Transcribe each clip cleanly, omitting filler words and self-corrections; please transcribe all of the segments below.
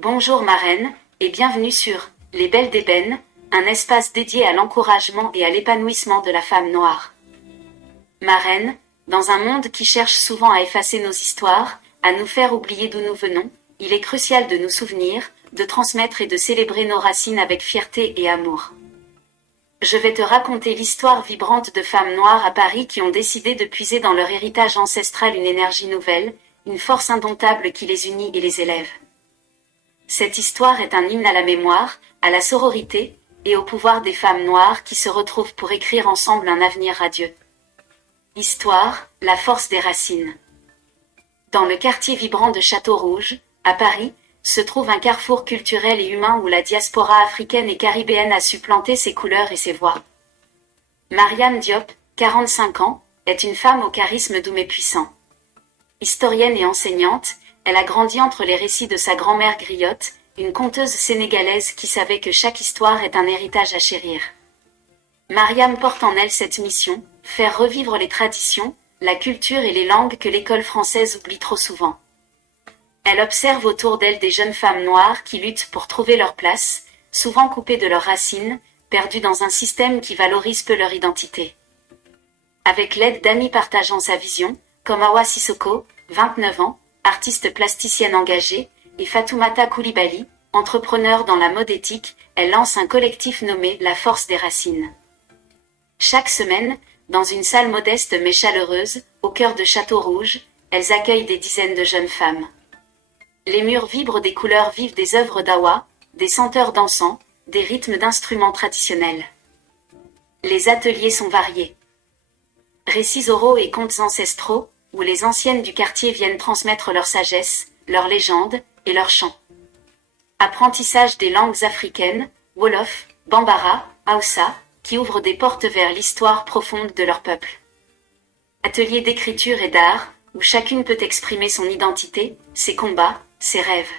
Bonjour ma reine, et bienvenue sur Les Belles d'Ébène, un espace dédié à l'encouragement et à l'épanouissement de la femme noire. Ma reine, dans un monde qui cherche souvent à effacer nos histoires, à nous faire oublier d'où nous venons, il est crucial de nous souvenir, de transmettre et de célébrer nos racines avec fierté et amour. Je vais te raconter l'histoire vibrante de femmes noires à Paris qui ont décidé de puiser dans leur héritage ancestral une énergie nouvelle, une force indomptable qui les unit et les élève. Cette histoire est un hymne à la mémoire, à la sororité, et au pouvoir des femmes noires qui se retrouvent pour écrire ensemble un avenir radieux. Histoire, la force des racines. Dans le quartier vibrant de Château-Rouge, à Paris, se trouve un carrefour culturel et humain où la diaspora africaine et caribéenne a su planter ses couleurs et ses voix. Mariam Diop, 45 ans, est une femme au charisme doux mais puissant. Historienne et enseignante, elle a grandi entre les récits de sa grand-mère griotte, une conteuse sénégalaise qui savait que chaque histoire est un héritage à chérir. Mariam porte en elle cette mission, faire revivre les traditions, la culture et les langues que l'école française oublie trop souvent. Elle observe autour d'elle des jeunes femmes noires qui luttent pour trouver leur place, souvent coupées de leurs racines, perdues dans un système qui valorise peu leur identité. Avec l'aide d'amis partageant sa vision, comme Awa Sissoko, 29 ans, artiste plasticienne engagée, et Fatoumata Coulibaly, entrepreneur dans la mode éthique, elle lance un collectif nommé La Force des Racines. Chaque semaine, dans une salle modeste mais chaleureuse, au cœur de Château-Rouge, elles accueillent des dizaines de jeunes femmes. Les murs vibrent des couleurs vives des œuvres d'Awa, des senteurs d'encens, des rythmes d'instruments traditionnels. Les ateliers sont variés. Récits oraux et contes ancestraux, où les anciennes du quartier viennent transmettre leur sagesse, leurs légendes et leurs chants. Apprentissage des langues africaines, Wolof, Bambara, Hausa, qui ouvrent des portes vers l'histoire profonde de leur peuple. Ateliers d'écriture et d'art, où chacune peut exprimer son identité, ses combats, ses rêves.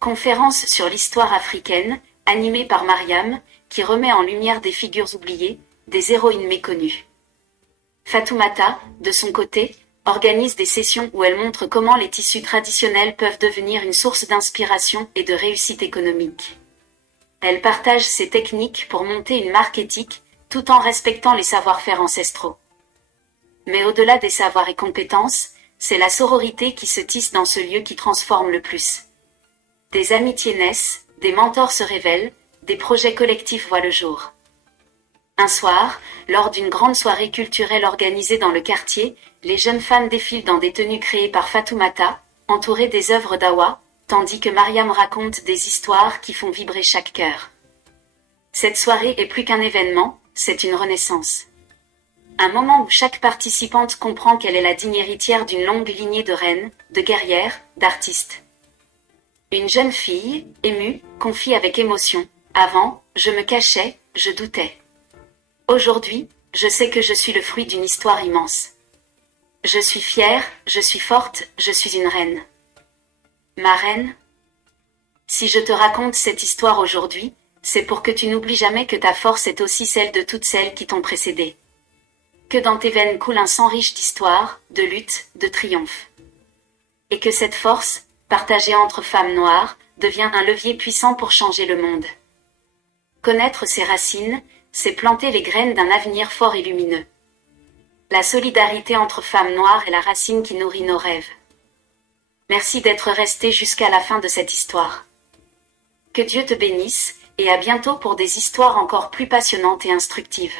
Conférences sur l'histoire africaine, animée par Mariam, qui remet en lumière des figures oubliées, des héroïnes méconnues. Fatoumata, de son côté, organise des sessions où elle montre comment les tissus traditionnels peuvent devenir une source d'inspiration et de réussite économique. Elle partage ses techniques pour monter une marque éthique, tout en respectant les savoir-faire ancestraux. Mais au-delà des savoirs et compétences, c'est la sororité qui se tisse dans ce lieu qui transforme le plus. Des amitiés naissent, des mentors se révèlent, des projets collectifs voient le jour. Un soir, lors d'une grande soirée culturelle organisée dans le quartier, les jeunes femmes défilent dans des tenues créées par Fatoumata, entourées des œuvres d'Awa, tandis que Mariam raconte des histoires qui font vibrer chaque cœur. Cette soirée est plus qu'un événement, c'est une renaissance. Un moment où chaque participante comprend qu'elle est la digne héritière d'une longue lignée de reines, de guerrières, d'artistes. Une jeune fille, émue, confie avec émotion. « Avant, je me cachais, je doutais. Aujourd'hui, je sais que je suis le fruit d'une histoire immense. Je suis fière, je suis forte, je suis une reine. » Ma reine, si je te raconte cette histoire aujourd'hui, c'est pour que tu n'oublies jamais que ta force est aussi celle de toutes celles qui t'ont précédée. Que dans tes veines coule un sang riche d'histoire, de lutte, de triomphe. Et que cette force, partagée entre femmes noires, devient un levier puissant pour changer le monde. Connaître ses racines, c'est planter les graines d'un avenir fort et lumineux. La solidarité entre femmes noires est la racine qui nourrit nos rêves. Merci d'être resté jusqu'à la fin de cette histoire. Que Dieu te bénisse, et à bientôt pour des histoires encore plus passionnantes et instructives.